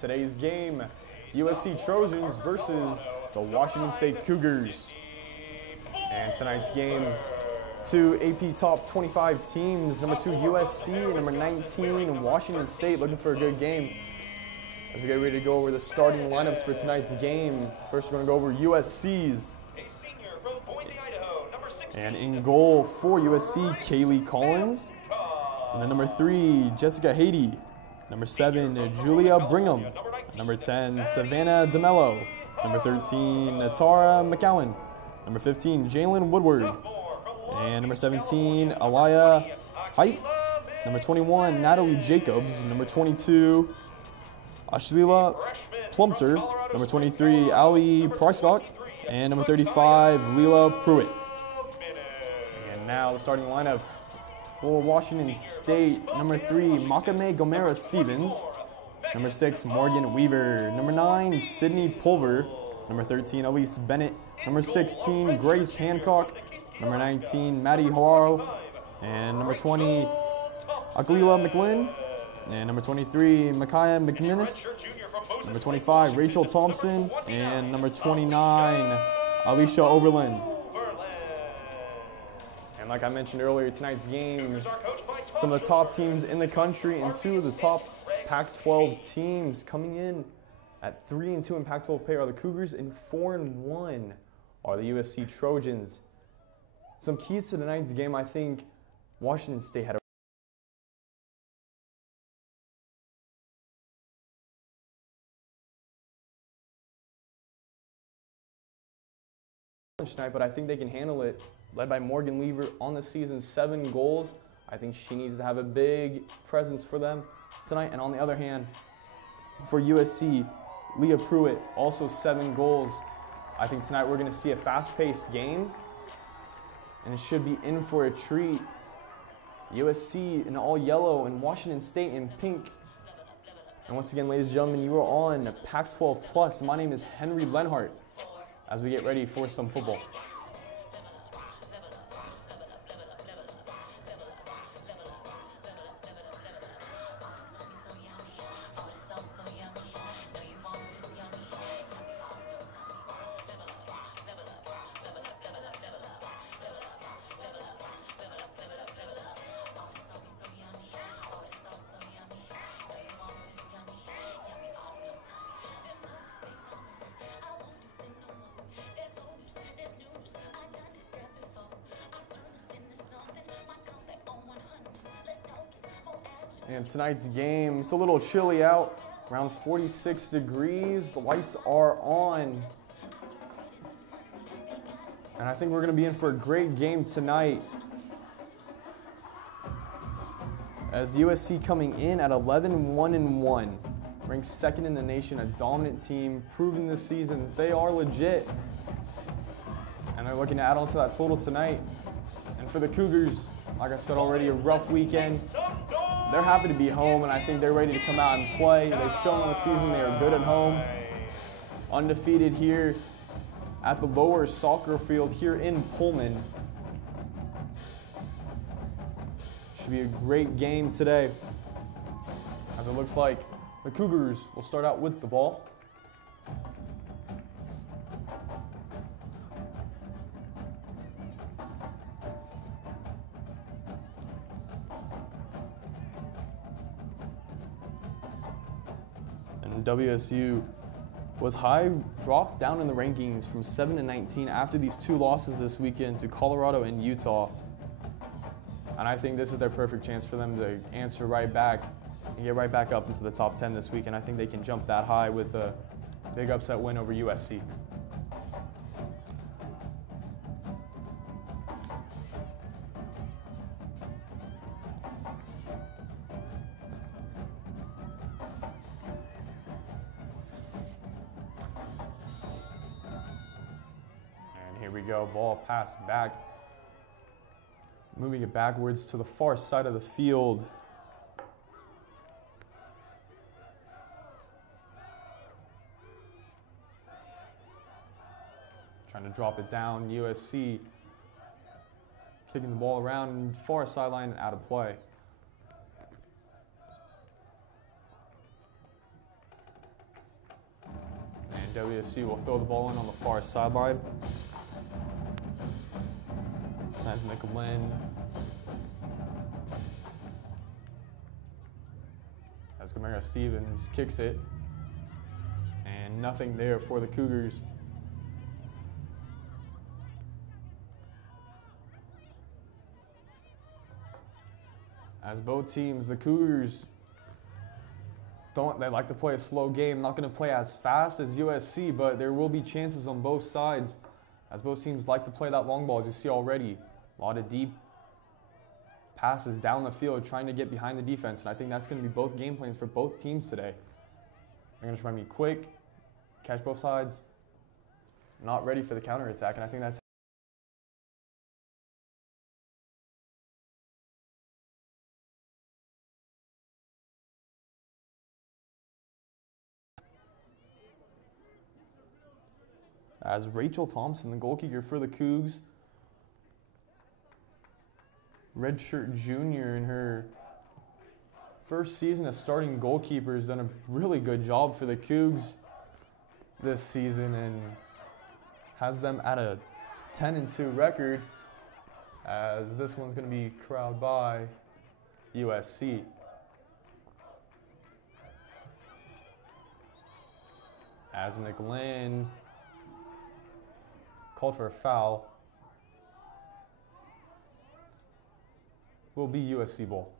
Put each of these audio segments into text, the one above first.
Today's game, USC Trojans versus the Washington State Cougars. And tonight's game, two AP Top 25 teams, number 2 USC, number 19 Washington State, looking for a good game. As we get ready to go over the starting lineups for tonight's game, first we're going to go over USC's. And in goal for USC, Kaylee Collins. And then number 3, Jessica Haiti. Number 7, Julia Brigham. Number 10, Savannah DeMello. Number 13, Natara McAllen. Number 15, Jalen Woodward. And number 17, Aliyah Height. Number 21, Natalie Jacobs. Number 22, Ashlila Plumpter. Number 23, Ali Prescott. And number 35, Leela Pruitt. And now the starting lineup for Washington State. Number 3, Makame Gomera Stevens. Number 6, Morgan Weaver. Number 9, Sydney Pulver. Number 13, Elise Bennett. Number 16, Grace Hancock. Number 19, Maddie Haro. And number 20, Aglila McLean. And number 23, Micaiah McMinnis. Number 25, Rachel Thompson. And number 29, Alicia Overland. And like I mentioned earlier, tonight's game, some of the top teams in the country and 2 of the top Pac-12 teams coming in at 3-2 in Pac-12 pay are the Cougars, and 4-1 are the USC Trojans. Some keys to tonight's game, I think Washington State had tonight, but I think they can handle it. Led by Morgan Weaver on the season, 7 goals. I think she needs to have a big presence for them tonight. And on the other hand, for USC, Leah Pruitt, also 7 goals. I think tonight we're going to see a fast-paced game, and it should be in for a treat. USC in all yellow and Washington State in pink. And once again, ladies and gentlemen, you are on Pac-12 Plus. My name is Henry Lenhart as we get ready for some football. And tonight's game, it's a little chilly out, around 46 degrees. The lights are on. And I think we're going to be in for a great game tonight. As USC coming in at 11-1-1, ranked 2nd in the nation, a dominant team, proving this season that they are legit. And they're looking to add on to that total tonight. And for the Cougars, like I said already, a rough weekend. They're happy to be home, and I think they're ready to come out and play. They've shown all the season they are good at home. Undefeated here at the lower soccer field here in Pullman. Should be a great game today, as it looks like the Cougars will start out with the ball. WSU was dropped down in the rankings from 7-19 after these 2 losses this weekend to Colorado and Utah. And I think this is their perfect chance for them to answer right back and get right back up into the top 10 this week. And I think they can jump that high with a big upset win over USC. Here we go, ball passed back. Moving it backwards to the far side of the field. Trying to drop it down, USC kicking the ball around far sideline and out of play. And WSC will throw the ball in on the far sideline. As McLean. As Gamera Stevens kicks it. And nothing there for the Cougars. As both teams, the Cougars they like to play a slow game, not going to play as fast as USC, but there will be chances on both sides as both teams like to play that long ball, as you see already. A lot of deep passes down the field trying to get behind the defense, and I think that's going to be both game plans for both teams today. They're going to try to be quick, catch both sides, not ready for the counterattack, and I think that's as Rachel Thompson, the goalkeeper for the Cougs, redshirt junior in her first season as starting goalkeeper, has done a really good job for the Cougs this season and has them at a 10-2 record, as this one's going to be corralled by USC. As McLean called for a foul, will be USC ball.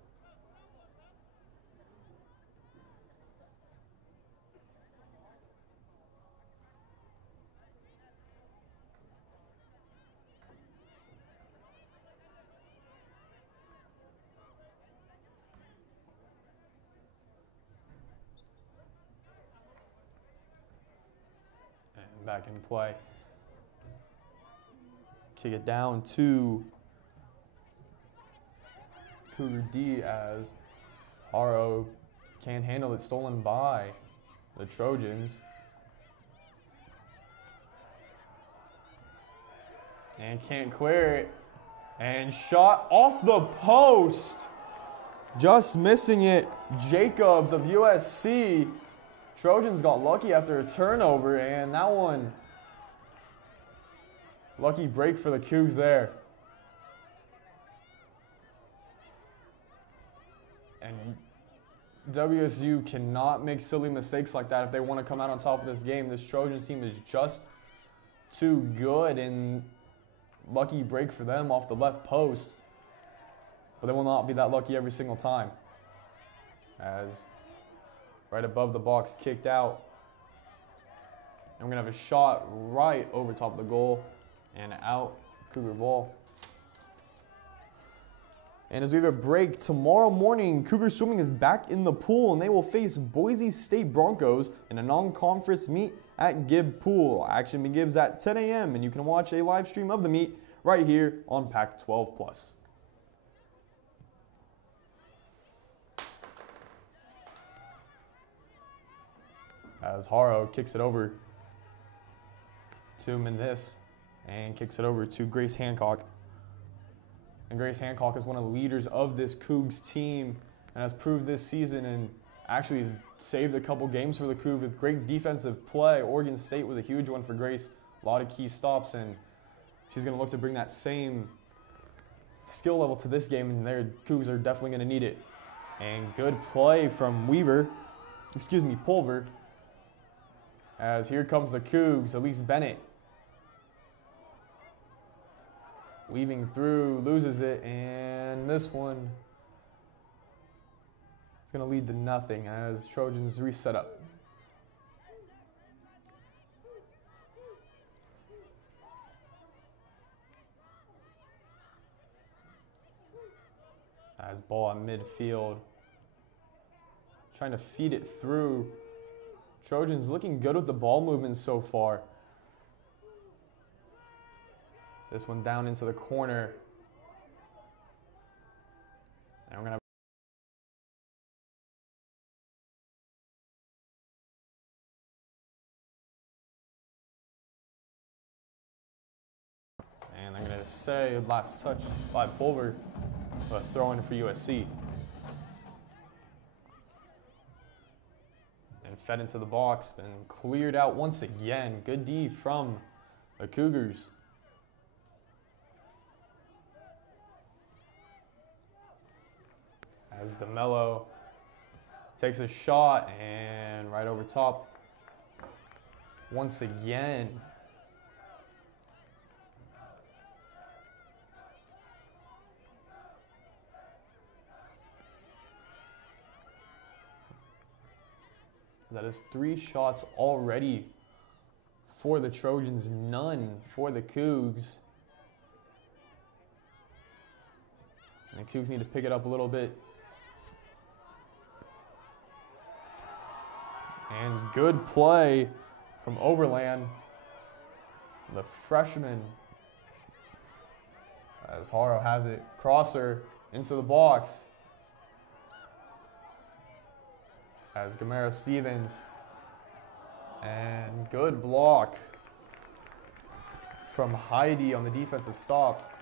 And back in play. Kick it down to Cougar D as RO can't handle it, stolen by the Trojans. And can't clear it. And shot off the post. Just missing it. Jacobs of USC. Trojans got lucky after a turnover, and that one, lucky break for the Cougs there. And WSU cannot make silly mistakes like that if they want to come out on top of this game. This Trojans team is just too good, and lucky break for them off the left post. But they will not be that lucky every single time. As right above the box, kicked out. And we're going to have a shot right over top of the goal and out, Cougar ball. And as we have a break, tomorrow morning, Cougar Swimming is back in the pool, and they will face Boise State Broncos in a non-conference meet at Gibb Pool. Action begins at 10 a.m., and you can watch a live stream of the meet right here on Pac-12+. As Haro kicks it over to Mendez and kicks it over to Grace Hancock. And Grace Hancock is one of the leaders of this Cougs team and has proved this season and actually saved a couple games for the Cougs with great defensive play. Oregon State was a huge one for Grace. A lot of key stops, and she's going to look to bring that same skill level to this game, and their Cougs are definitely going to need it. And good play from Pulver. As here comes the Cougs, Elise Bennett. Weaving through, loses it, and this one is going to lead to nothing as Trojans reset up. As ball in midfield, trying to feed it through. Trojans looking good with the ball movement so far. This one down into the corner. And we're going to and I'm going to say last touch by Pulver, but throw in for USC. And And fed into the box and cleared out once again. Good D from the Cougars. As DeMello takes a shot and right over top once again. That is 3 shots already for the Trojans, none for the Cougs. And the Cougs need to pick it up a little bit. And good play from Overland, the freshman. As Haro has it, crosser into the box. As Gamero Stevens, and good block from Heidi on the defensive stop.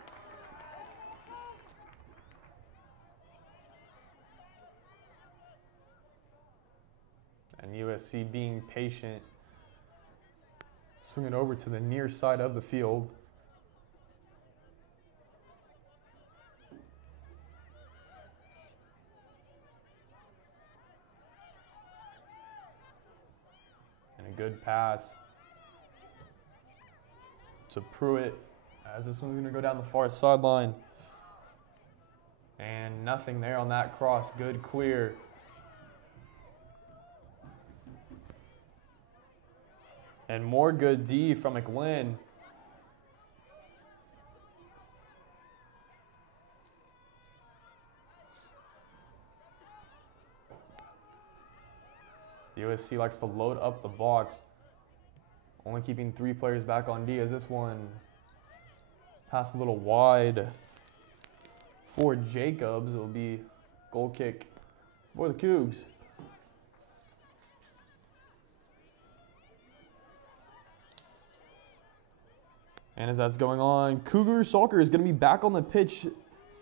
And USC being patient, swing it over to the near side of the field. Good pass to Pruitt, as this one's going to go down the far sideline. And nothing there on that cross. Good clear. And more good D from McLinn. USC likes to load up the box, only keeping 3 players back on D, as this one passed a little wide for Jacobs. It'll be goal kick for the Cougs. And as that's going on, Cougar Soccer is going to be back on the pitch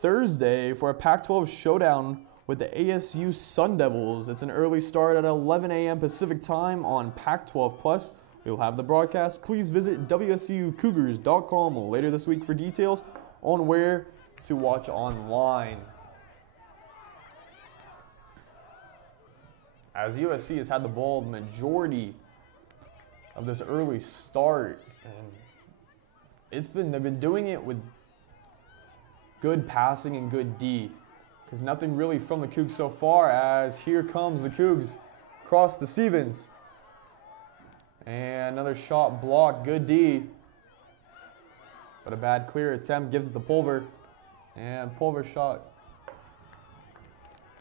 Thursday for a Pac-12 showdown with the ASU Sun Devils. It's an early start at 11 a.m. Pacific time on Pac-12+. We'll have the broadcast. Please visit WSUCougars.com later this week for details on where to watch online. As USC has had the ball the majority of this early start, and they've been doing it with good passing and good D. Because nothing really from the Cougs so far, as here comes the Cougs across to Stevens. And another shot blocked, good D. But a bad clear attempt, gives it to Pulver. And Pulver shot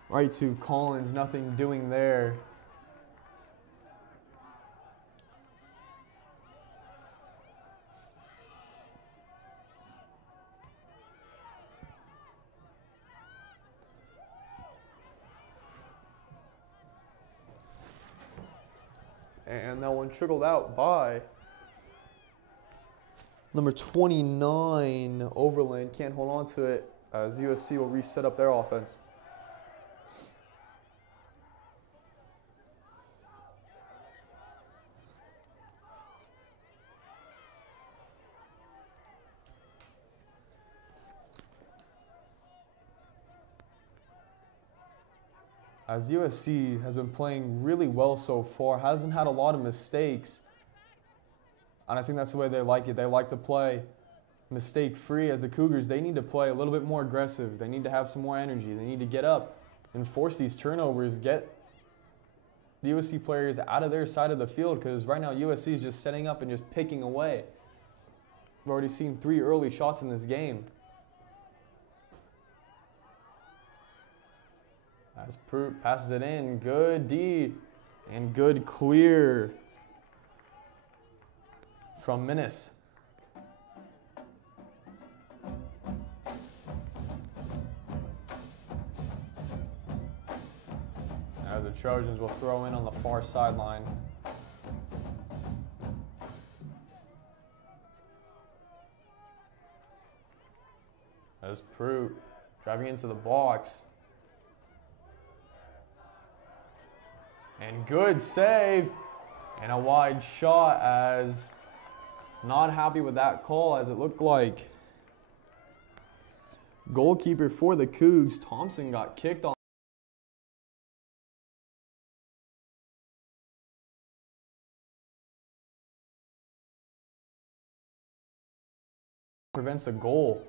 right to Collins, nothing doing there. And that one trickled out by number 29, Overland. Can't hold on to it as USC will reset up their offense. As USC has been playing really well so far, hasn't had a lot of mistakes. And I think that's the way they like it. They like to play mistake-free. As the Cougars, they need to play a little bit more aggressive. They need to have some more energy. They need to get up and force these turnovers, get the USC players out of their side of the field, because right now USC is just setting up and just picking away. We've already seen 3 early shots in this game. As Pruitt passes it in, good D and good clear from Minnis. As the Trojans will throw in on the far sideline. As Pruitt driving into the box. And good save. And a wide shot, as not happy with that call, as it looked like goalkeeper for the Cougs, Thompson, got kicked on. Prevents a goal.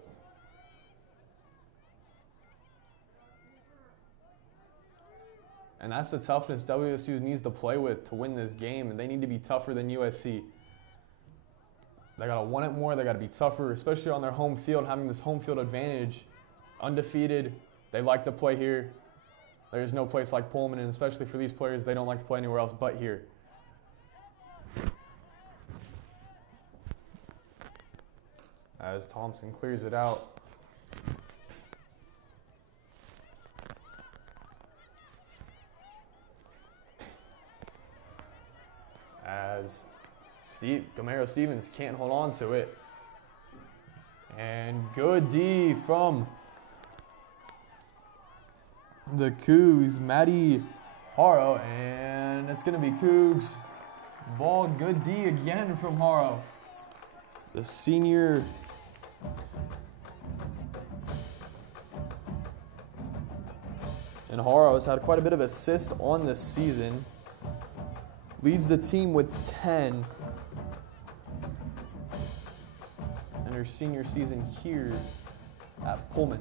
And that's the toughness WSU needs to play with to win this game, and they need to be tougher than USC. They got to want it more. They got to be tougher, especially on their home field, having this home field advantage. Undefeated, they like to play here. There's no place like Pullman, and especially for these players, they don't like to play anywhere else but here. As Thompson clears it out. As Gamero Stevens can't hold on to it. And good D from the Cougs, Matty Haro, and it's going to be Cougs ball. Good D again from Haro. The senior. And Haro has had quite a bit of assist on this season. Leads the team with 10 in her senior season here at Pullman.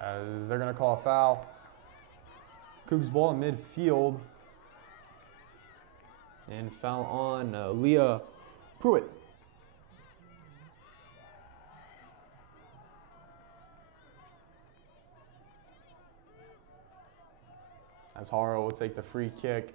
As they're going to call a foul. Cougs ball in midfield. And foul on Leah Pruitt. As Haro will take the free kick.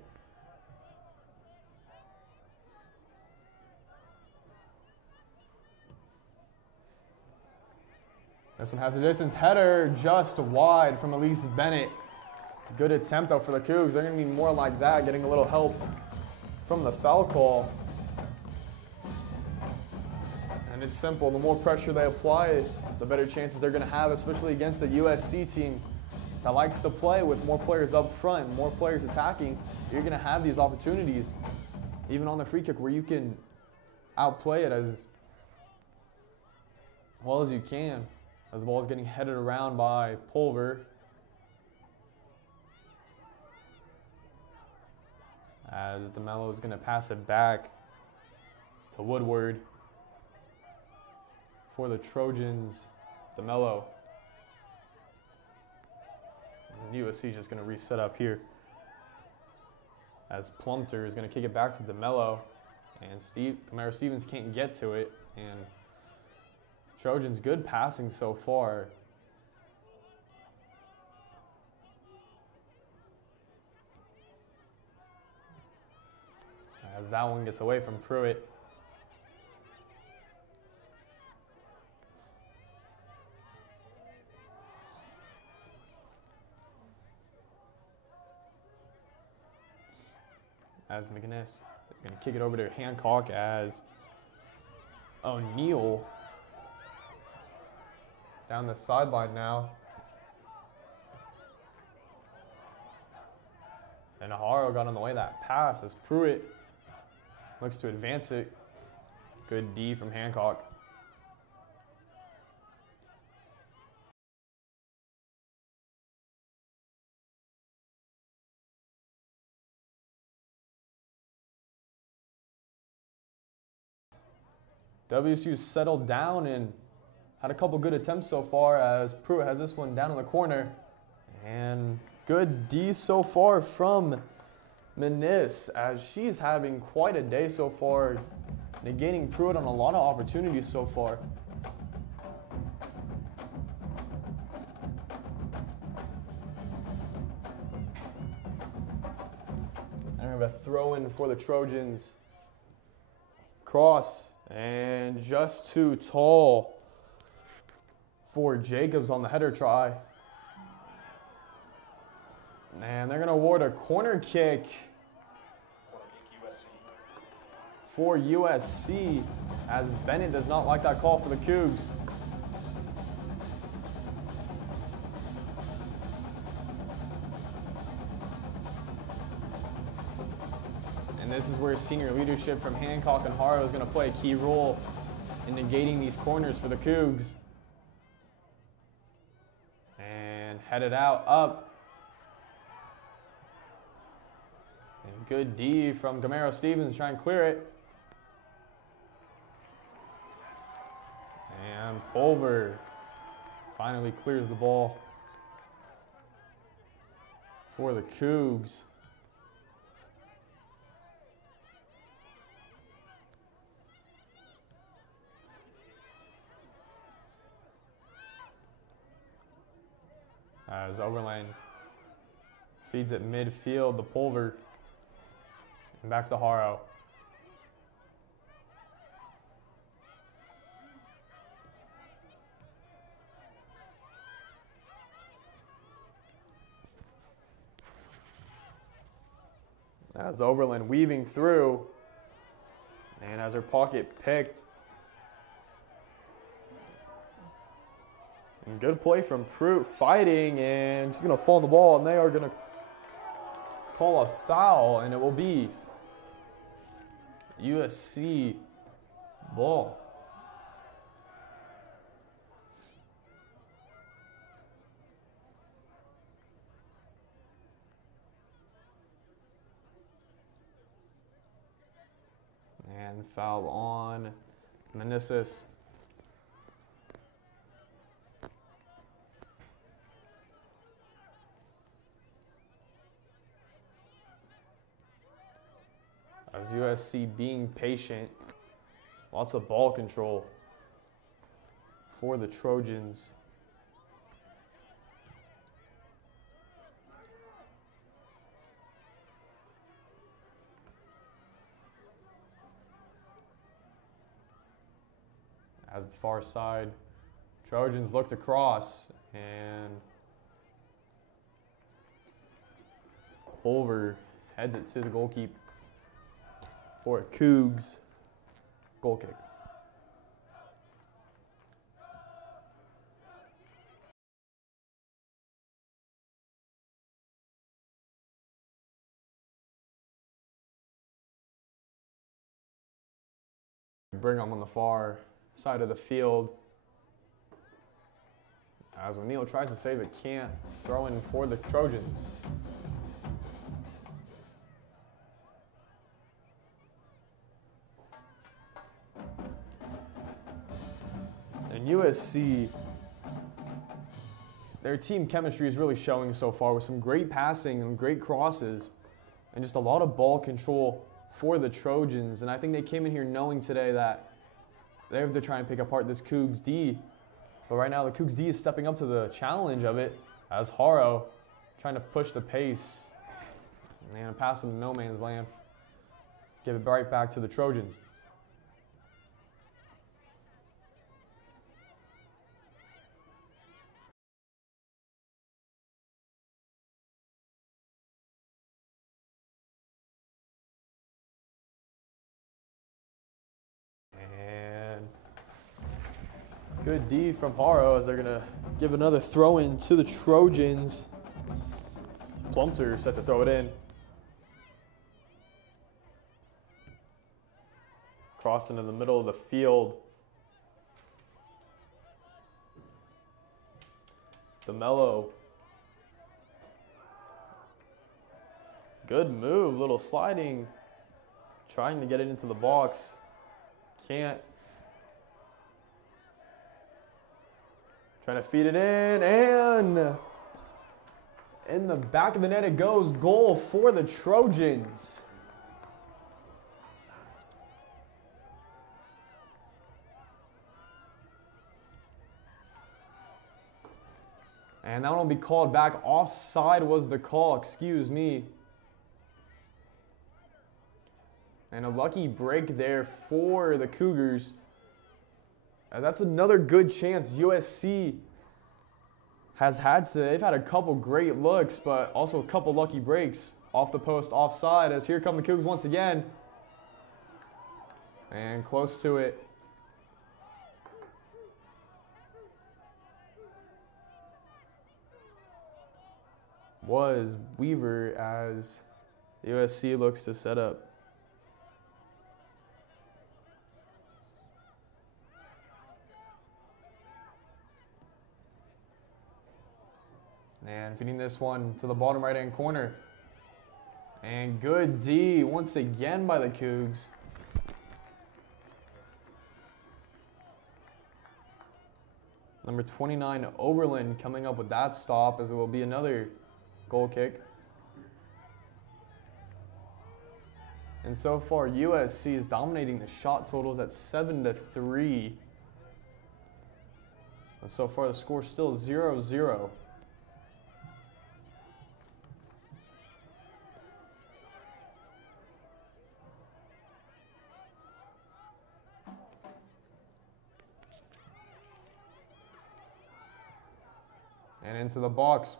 This one has the distance. Header just wide from Elise Bennett. Good attempt though for the Cougs. They're going to need more like that, getting a little help from the foul call. And it's simple. The more pressure they apply, the better chances they're going to have, especially against a USC team that likes to play with more players up front, more players attacking. You're going to have these opportunities, even on the free kick, where you can outplay it as well as you can, as the ball is getting headed around by Pulver. As DeMello is going to pass it back to Woodward for the Trojans. DeMello. And USC just going to reset up here. As Plumter is going to kick it back to DeMello. And Gamero Stevens can't get to it. And Trojans good passing so far. As that one gets away from Pruitt. As McGinnis is going to kick it over to Hancock, as O'Neal down the sideline now. And Haro got on the way of that pass as Pruitt looks to advance it. Good D from Hancock. WSU settled down and had a couple good attempts so far, as Pruitt has this one down in the corner. And good D so far from Menis, as she's having quite a day so far, negating Pruitt on a lot of opportunities so far. And we have a throw in for the Trojans. Cross, and just too tall for Jacobs on the header try. And they're going to award a corner kick for USC, as Bennett does not like that call for the Cougs. And this is where senior leadership from Hancock and Haro is going to play a key role in negating these corners for the Cougs. And headed out, up. And good D from Gamero Stevens to try and clear it. And Pulver finally clears the ball for the Cougs. As Overland feeds it midfield, the Pulver, and back to Haro. As Overland weaving through, and as her pocket picked. And good play from Pruitt, fighting, and she's going to fall on the ball, and they are going to call a foul, and it will be USC ball. And foul on Meneses. As USC being patient, lots of ball control for the Trojans. As the far side, Trojans looked across, and Pulver heads it to the goalkeeper for a Cougs goal kick. Brigham on the far side of the field. As O'Neal tries to save it, can't. Throw in for the Trojans. And USC, their team chemistry is really showing so far with some great passing and great crosses and just a lot of ball control for the Trojans. And I think they came in here knowing today that they have to try and pick apart this Cougs D. But right now the Cougs D is stepping up to the challenge of it as Haro trying to push the pace. And a pass in no man's land. Give it right back to the Trojans. Good D from Haro as they're going to give another throw in to the Trojans. Plumter set to throw it in. Cross into the middle of the field. DeMello. Good move, little sliding. Trying to get it into the box. Can't. Trying to feed it in, and in the back of the net it goes. Goal for the Trojans. And that one will be called back. Offside was the call, excuse me. And a lucky break there for the Cougars. As that's another good chance USC has had today. They've had a couple great looks, but also a couple lucky breaks off the post, offside, as here come the Cougs once again. And close to it. Was Weaver as USC looks to set up And feeding this one to the bottom right-hand corner. And good D once again by the Cougs. Number 29, Overland, coming up with that stop, as it will be another goal kick. And so far, USC is dominating the shot totals at 7-3. And so far, the score is still 0-0. And into the box.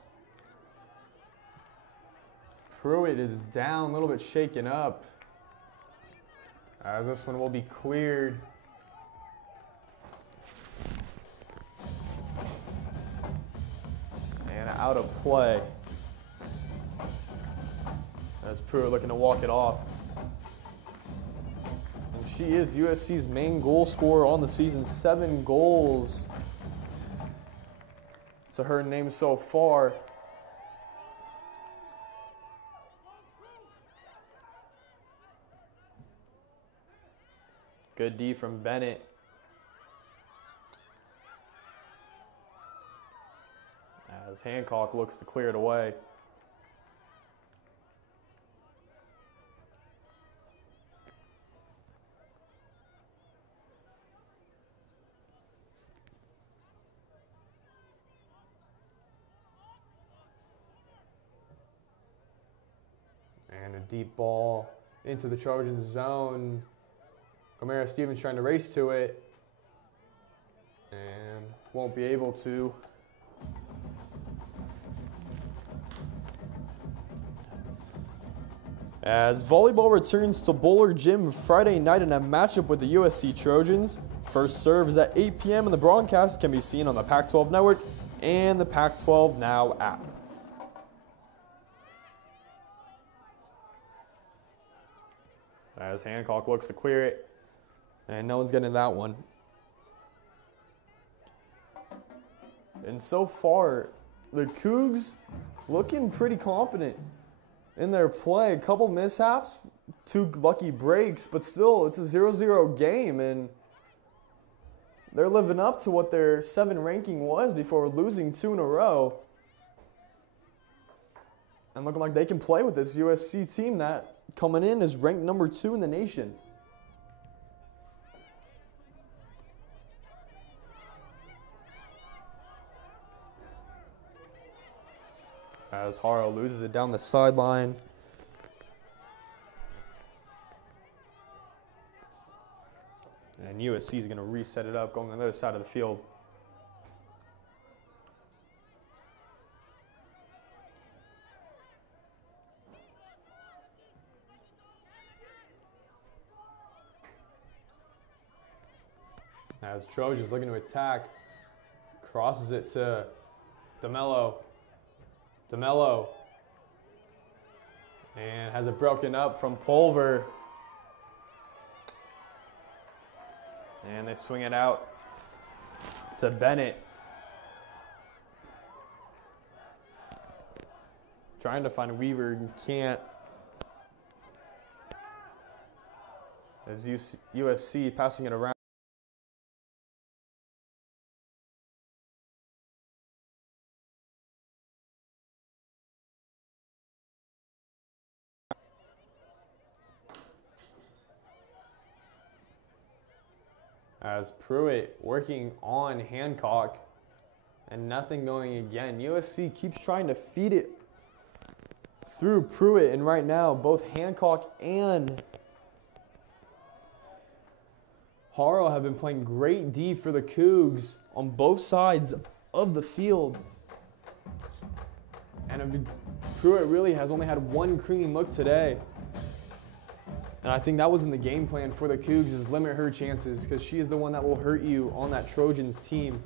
Pruitt is down, a little bit shaken up, as this one will be cleared. And out of play. As Pruitt looking to walk it off. And she is USC's main goal scorer on the season, 7 goals to her name so far. Good D from Bennett. As Hancock looks to clear it away. And a deep ball into the Trojans zone. Gomera Stevens trying to race to it and won't be able to. As volleyball returns to Bowler Gym Friday night in a matchup with the USC Trojans. First serve is at 8 p.m. and the broadcast can be seen on the Pac-12 Network and the Pac-12 Now app. As Hancock looks to clear it, and no one's getting that one. And so far, the Cougs looking pretty competent in their play. A couple mishaps, 2 lucky breaks, but still, it's a 0-0 game, and they're living up to what their 7 ranking was before losing 2 in a row. And looking like they can play with this USC team that, coming in, is ranked number 2 in the nation. As Haro loses it down the sideline. And USC is going to reset it up, going on the other side of the field. As Trojans looking to attack, crosses it to DeMello. DeMello. And has it broken up from Pulver. And they swing it out to Bennett. Trying to find Weaver and can't. As USC passing it around. As Pruitt working on Hancock and nothing going again. USC keeps trying to feed it through Pruitt, and right now both Hancock and Haro have been playing great D for the Cougs on both sides of the field. And Pruitt really has only had 1 clean look today. And I think that was in the game plan for the Cougs, is limit her chances, because she is the one that will hurt you on that Trojans team.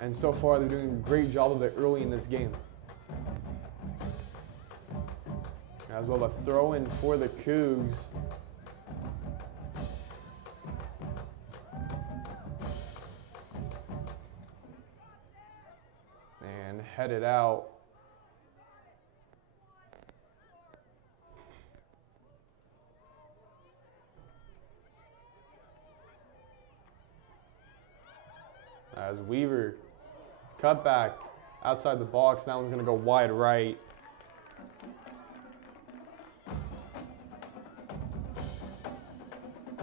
And so far, they're doing a great job of it early in this game. As well, a throw-in for the Cougs. And headed out As Weaver, cut back outside the box. That one's going to go wide right.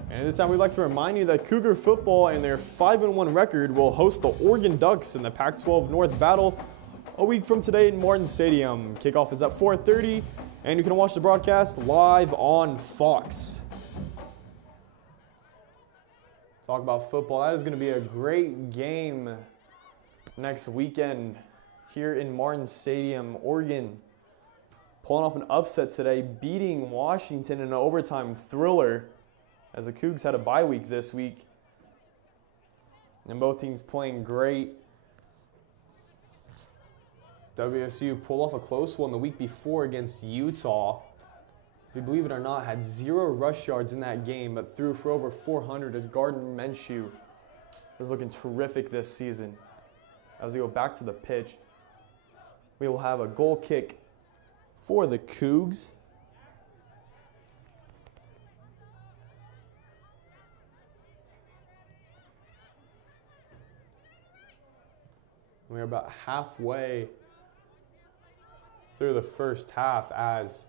And this time we'd like to remind you that Cougar football and their 5-1 record will host the Oregon Ducks in the Pac-12 North Battle a week from today in Martin Stadium. Kickoff is at 4:30, and you can watch the broadcast live on Fox. Talk about football. That is going to be a great game next weekend here in Martin Stadium. Oregon pulling off an upset today, beating Washington in an overtime thriller, as the Cougs had a bye week this week. And both teams playing great. WSU pulled off a close one the week before against Utah. If you believe it or not, had 0 rush yards in that game, but threw for over 400 as Gardner Minshew is looking terrific this season. As we go back to the pitch, we will have a goal kick for the Cougs. We're about halfway through the first half as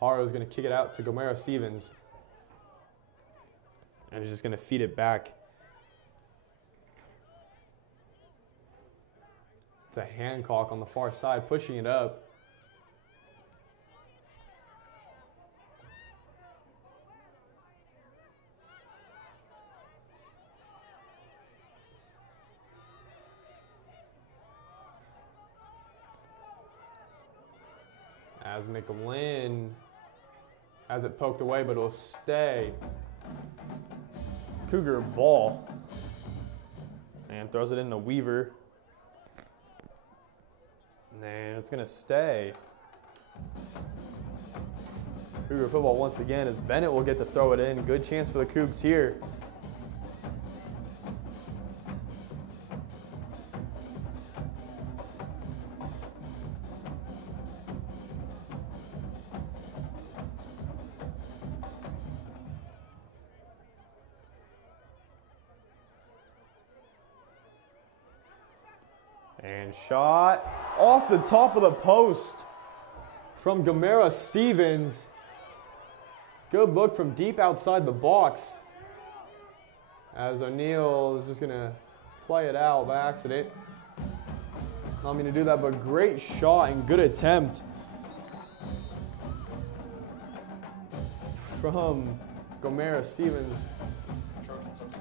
Haro is going to kick it out to Gomero Stevens. And he's just going to feed it back to Hancock on the far side, pushing it up. As McLinn has it poked away, but it'll stay. Cougar ball. And throws it into Weaver. And it's going to stay. Cougar football once again as Bennett will get to throw it in. Good chance for the Cougs here. And shot off the top of the post from Gomero Stevens. Good look from deep outside the box. As O'Neal is just going to play it out by accident. Not mean to do that, but great shot and good attempt from Gomero Stevens.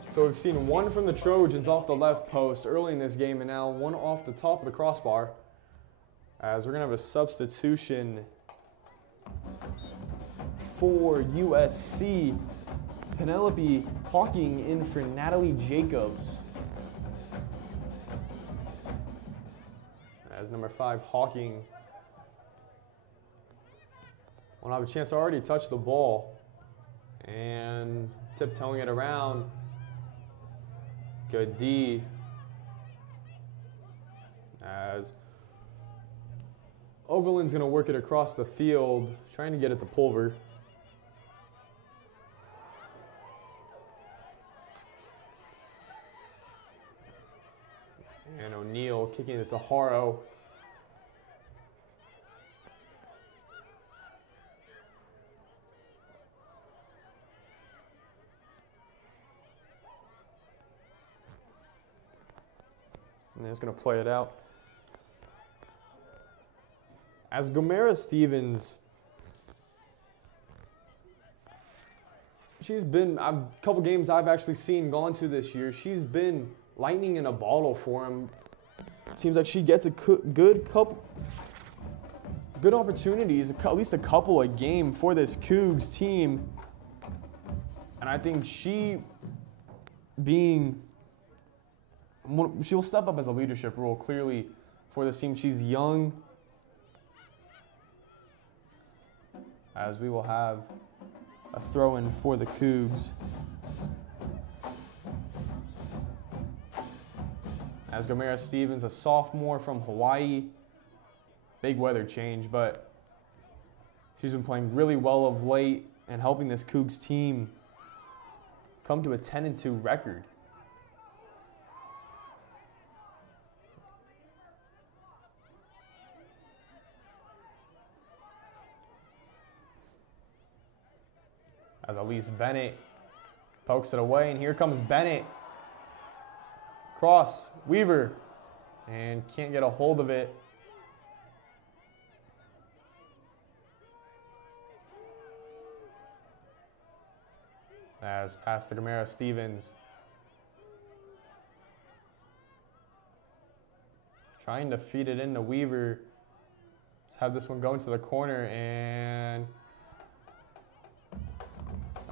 So we've seen one from the Trojans off the left post early in this game, and now one off the top of the crossbar. As we're going to have a substitution for USC. Penelope Hawking in for Natalie Jacobs. As number 5, Hawking will have a chance to already touch the ball. And tiptoeing it around. Good D. As Overland's going to work it across the field, trying to get it to Pulver. And O'Neal kicking it to Haro. And it's going to play it out. As Gomero Stevens, she's been, a couple games I've actually gone to this year, she's been lightning in a bottle for him. Seems like she gets a good opportunities, at least a couple a game for this Cougs team. And I think she'll step up as a leadership role clearly for this team. She's young. As we will have a throw-in for the Cougs. As Gomero Stevens, a sophomore from Hawaii. Big weather change, but she's been playing really well of late and helping this Cougs team come to a 10-2 record. As Elise Bennett pokes it away, and here comes Bennett. Cross, Weaver, and can't get a hold of it. As pass to Gamera Stevens. Trying to feed it into Weaver. Let's have this one go into the corner, and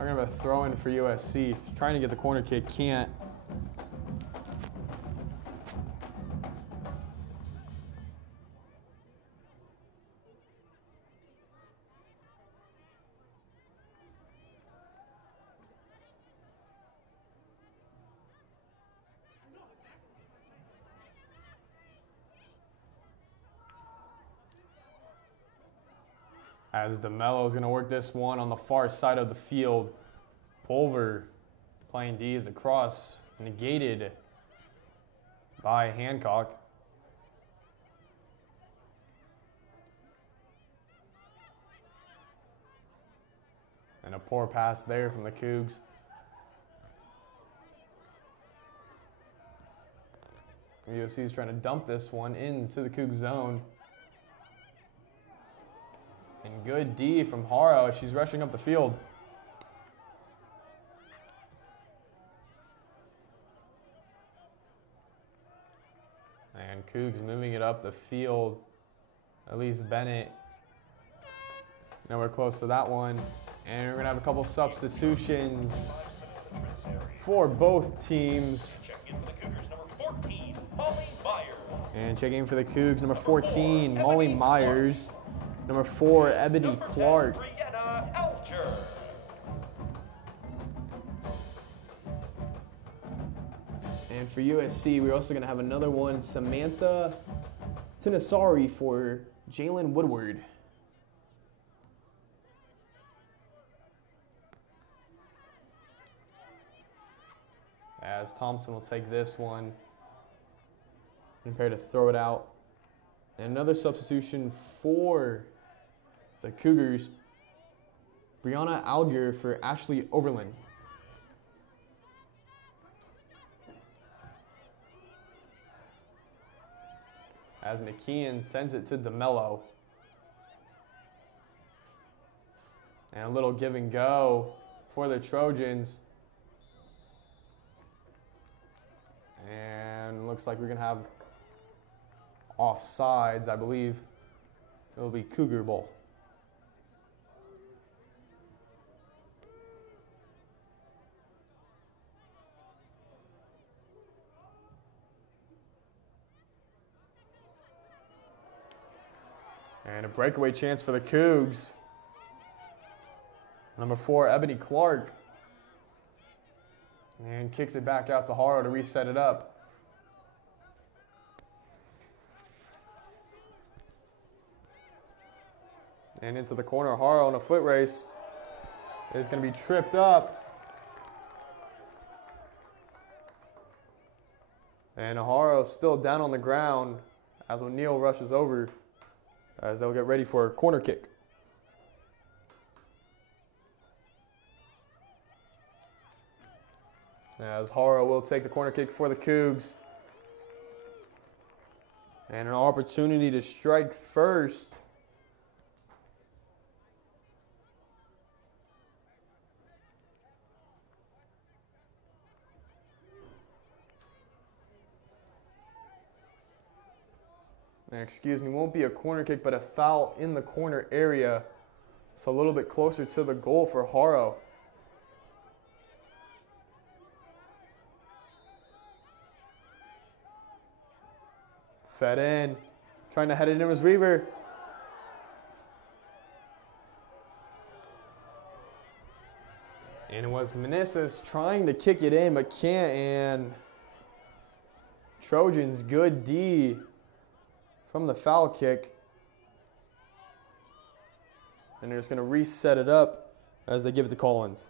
we're going to have a throw in for USC. Trying to get the corner kick, can't. As DeMello is going to work this one on the far side of the field. Pulver playing D as the cross negated by Hancock. And a poor pass there from the Cougs. The USC is trying to dump this one into the Cougs zone. And good D from Haro. She's rushing up the field. And Cougs moving it up the field. Elise Bennett nowhere close to that one. And we're going to have a couple substitutions for both teams. And checking in for the Cougs, number 14, Molly Myers. Number 4, Ebony Clark. And for USC, we're also going to have another one, Samantha Tinasari for Jalen Woodward. As Thompson will take this one, prepare to throw it out. And another substitution for the Cougars, Brianna Alger for Ashley Overland. As McKeon sends it to DeMello. And a little give and go for the Trojans. And looks like we're going to have offsides, I believe. It'll be Cougar ball. And a breakaway chance for the Cougs. Number 4, Ebony Clark. And kicks it back out to Haro to reset it up. And into the corner, Haro on a foot race is going to be tripped up. And Haro still down on the ground as O'Neal rushes over as they'll get ready for a corner kick. As Haro will take the corner kick for the Cougs. And an opportunity to strike first. And excuse me, won't be a corner kick, but a foul in the corner area. So a little bit closer to the goal for Haro. Fed in, trying to head it in was Reaver. And it was Meneses trying to kick it in, but can't. And Trojans, good D from the foul kick. And they're just going to reset it up as they give it to Collins.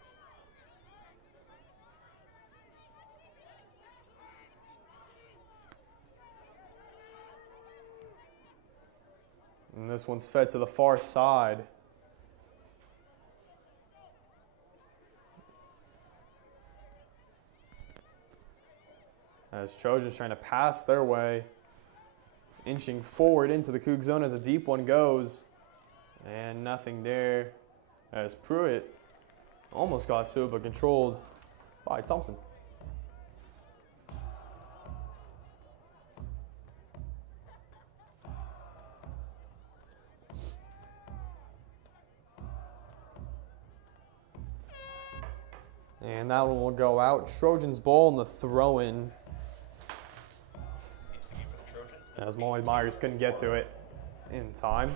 And this one's fed to the far side. As Trojans trying to pass their way. Inching forward into the Coug zone as a deep one goes. And nothing there. As Pruitt almost got to it, but controlled by Thompson. And that one will go out. Trojans ball in the throw-in. As Molly Myers couldn't get to it in time.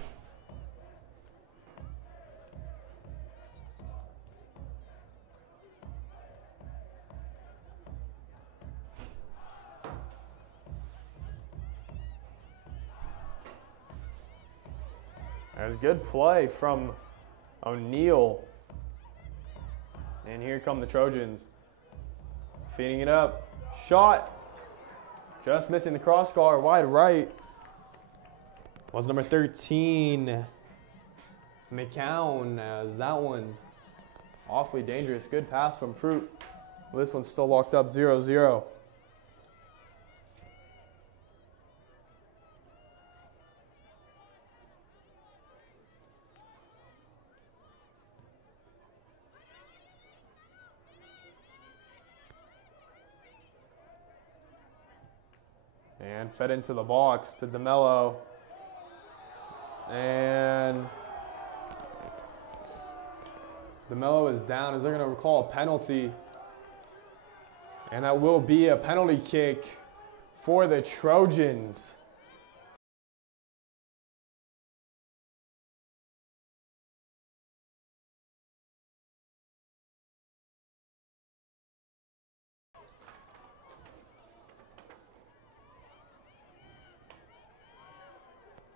There's good play from O'Neal. And here come the Trojans. Feeding it up. Shot. Just missing the crossbar, wide right. Was number 13, McCown, as that one awfully dangerous. Good pass from Pruitt. This one's still locked up 0-0. And fed into the box to DeMello. And DeMello is down as they're going to recall a penalty. And that will be a penalty kick for the Trojans.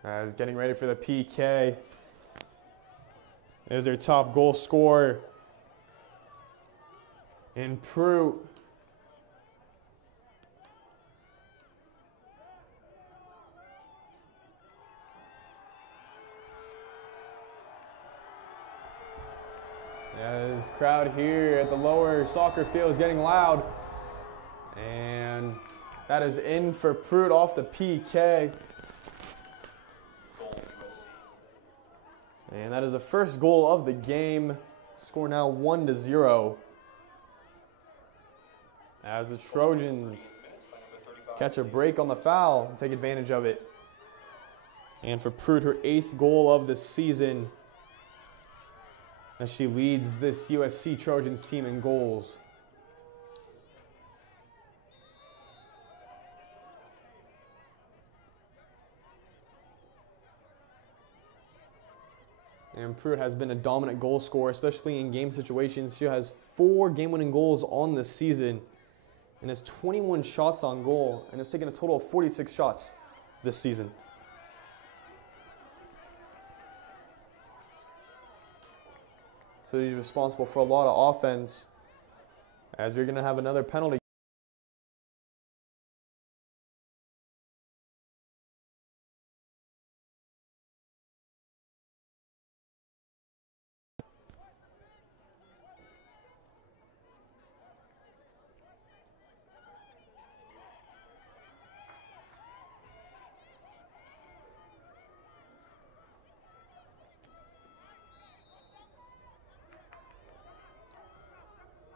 As getting ready for the PK is their top goal scorer in Pruitt. As crowd here at the lower soccer field is getting loud. And that is in for Pruitt off the PK. And that is the first goal of the game. Score now 1-0. As the Trojans catch a break on the foul and take advantage of it. And for Pruitt, her 8th goal of the season, as she leads this USC Trojans team in goals. And Pruitt has been a dominant goal scorer, especially in game situations. She has 4 game-winning goals on this season and has 21 shots on goal and has taken a total of 46 shots this season. So he's responsible for a lot of offense, as we're going to have another penalty.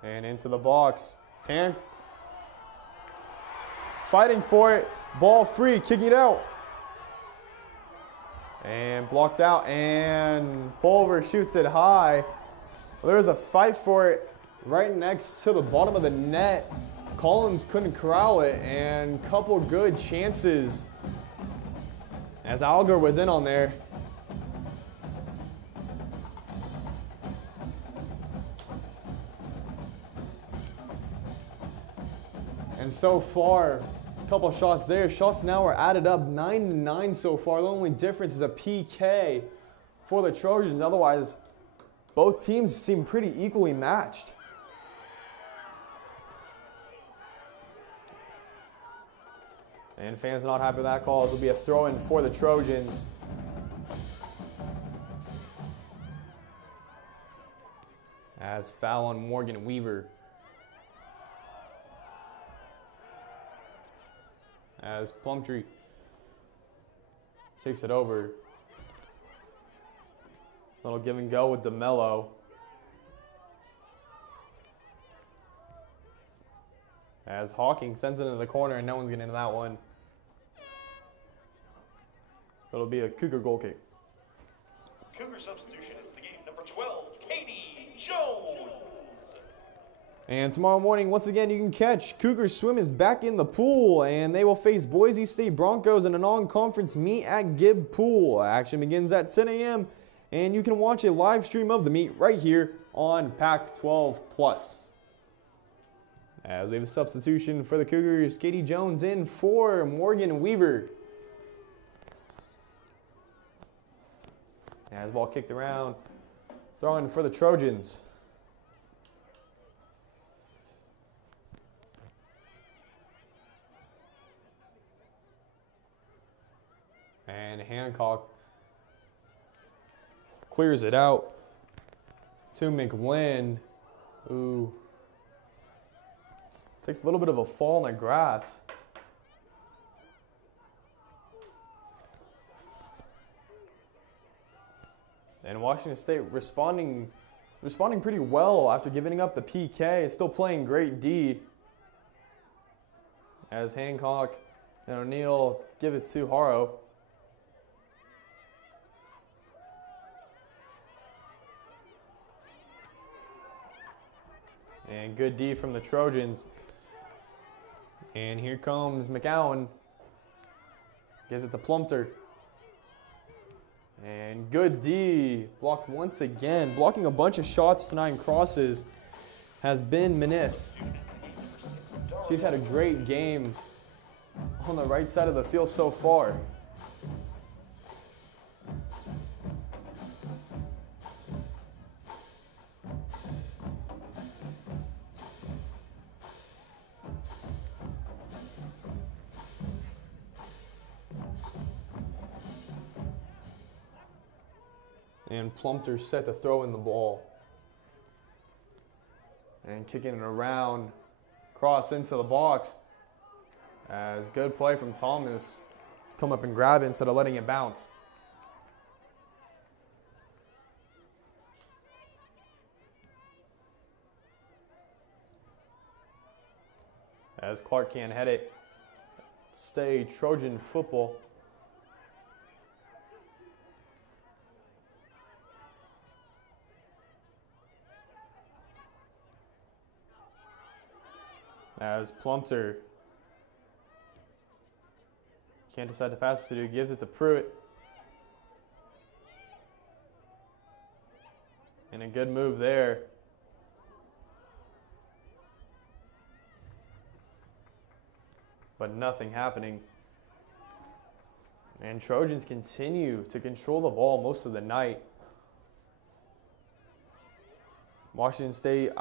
And into the box. Hand. Fighting for it. Ball free. Kicking it out. And blocked out. And Pulver shoots it high. Well, there was a fight for it right next to the bottom of the net. Collins couldn't corral it. And a couple good chances as Alger was in on there. And so far, a couple shots there. Shots now are added up 9-9 so far. The only difference is a PK for the Trojans. Otherwise, both teams seem pretty equally matched. And fans not happy with that call. This will be a throw-in for the Trojans. As foul on Morgan Weaver. as Plumtree kicks it over. Little give and go with DeMello. As Hawking sends it into the corner and no one's getting into that one. It'll be a Cougar goal kick. Cougar substitution into the game, number 12, Katie Jones. And tomorrow morning, once again, you can catch Cougar Swim is back in the pool, and they will face Boise State Broncos in a non-conference meet at Gibb Pool. Action begins at 10 a.m., and you can watch a live stream of the meet right here on Pac-12 Plus. As we have a substitution for the Cougars, Katie Jones in for Morgan Weaver. As ball kicked around, throwing for the Trojans. And Hancock clears it out to McLinn, who takes a little bit of a fall in the grass. And Washington State responding pretty well after giving up the PK. Still playing great D. As Hancock and O'Neal give it to Haro. And good D from the Trojans. And here comes McGowan. Gives it to Plumter. And good D, blocked once again. Blocking a bunch of shots tonight and crosses has been Menis. She's had a great game on the right side of the field so far. And Plumter set to throw in the ball. And kicking it around, cross into the box. As good play from Thomas. He's come up and grab it instead of letting it bounce. As Clark can't head it. Stay Trojan football. As Plumter can't decide to pass it to, gives it to Pruitt. And a good move there. But nothing happening. And Trojans continue to control the ball most of the night. Washington State,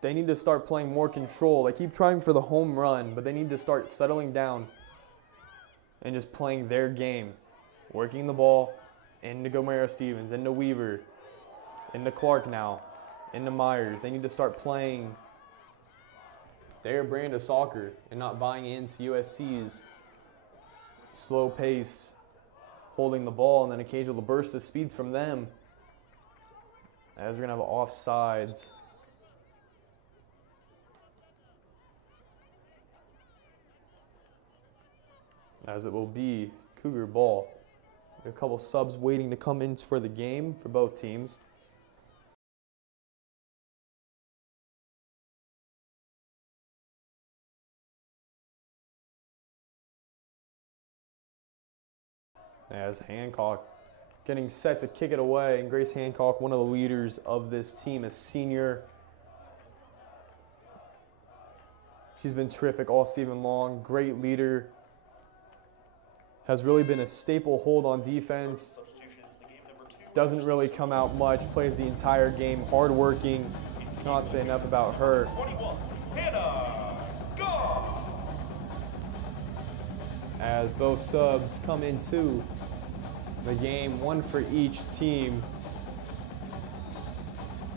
they need to start playing more control. They keep trying for the home run, but they need to start settling down and just playing their game. Working the ball into Gomero Stevens, into Weaver, into Clark now, into Myers. They need to start playing their brand of soccer and not buying into USC's slow pace, holding the ball, and then occasional bursts of speeds from them. As we're going to have offsides. As it will be Cougar ball. A couple subs waiting to come in for the game for both teams. As Hancock getting set to kick it away, and Grace Hancock, one of the leaders of this team, a senior. She's been terrific all season long, great leader. Has really been a staple hold on defense. Doesn't really come out much, plays the entire game, hardworking. Cannot say enough about her. As both subs come into the game, one for each team.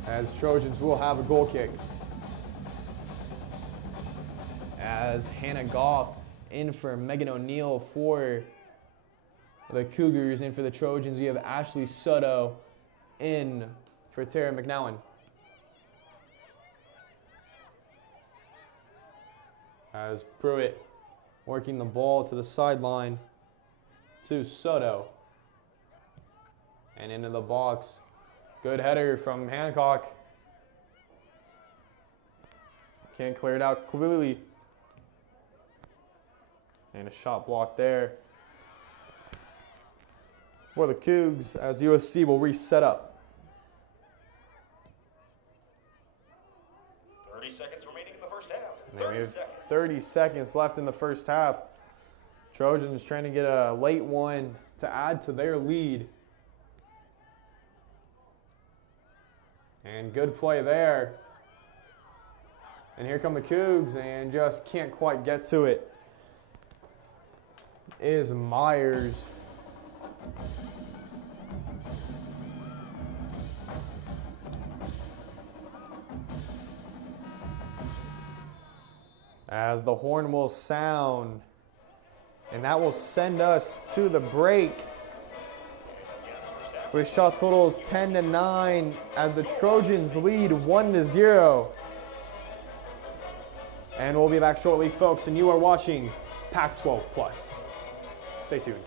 As Trojans will have a goal kick. As Hannah Goff In for Megan O'Neill for the Cougars. In for the Trojans, we have Ashley Soto. In for Tara McNowan. As Pruitt working the ball to the sideline to Soto. And into the box. Good header from Hancock. Can't clear it out clearly. And a shot block there for the Cougs as USC will reset up. 30 seconds remaining in the first half. And we have 30 seconds left in the first half. Trojans trying to get a late one to add to their lead. And good play there. And here come the Cougs and just can't quite get to it. Is Myers. As the horn will sound. And that will send us to the break. With shot totals 10-9 as the Trojans lead 1-0. And we'll be back shortly, folks, and you are watching Pac-12 Plus. Stay tuned.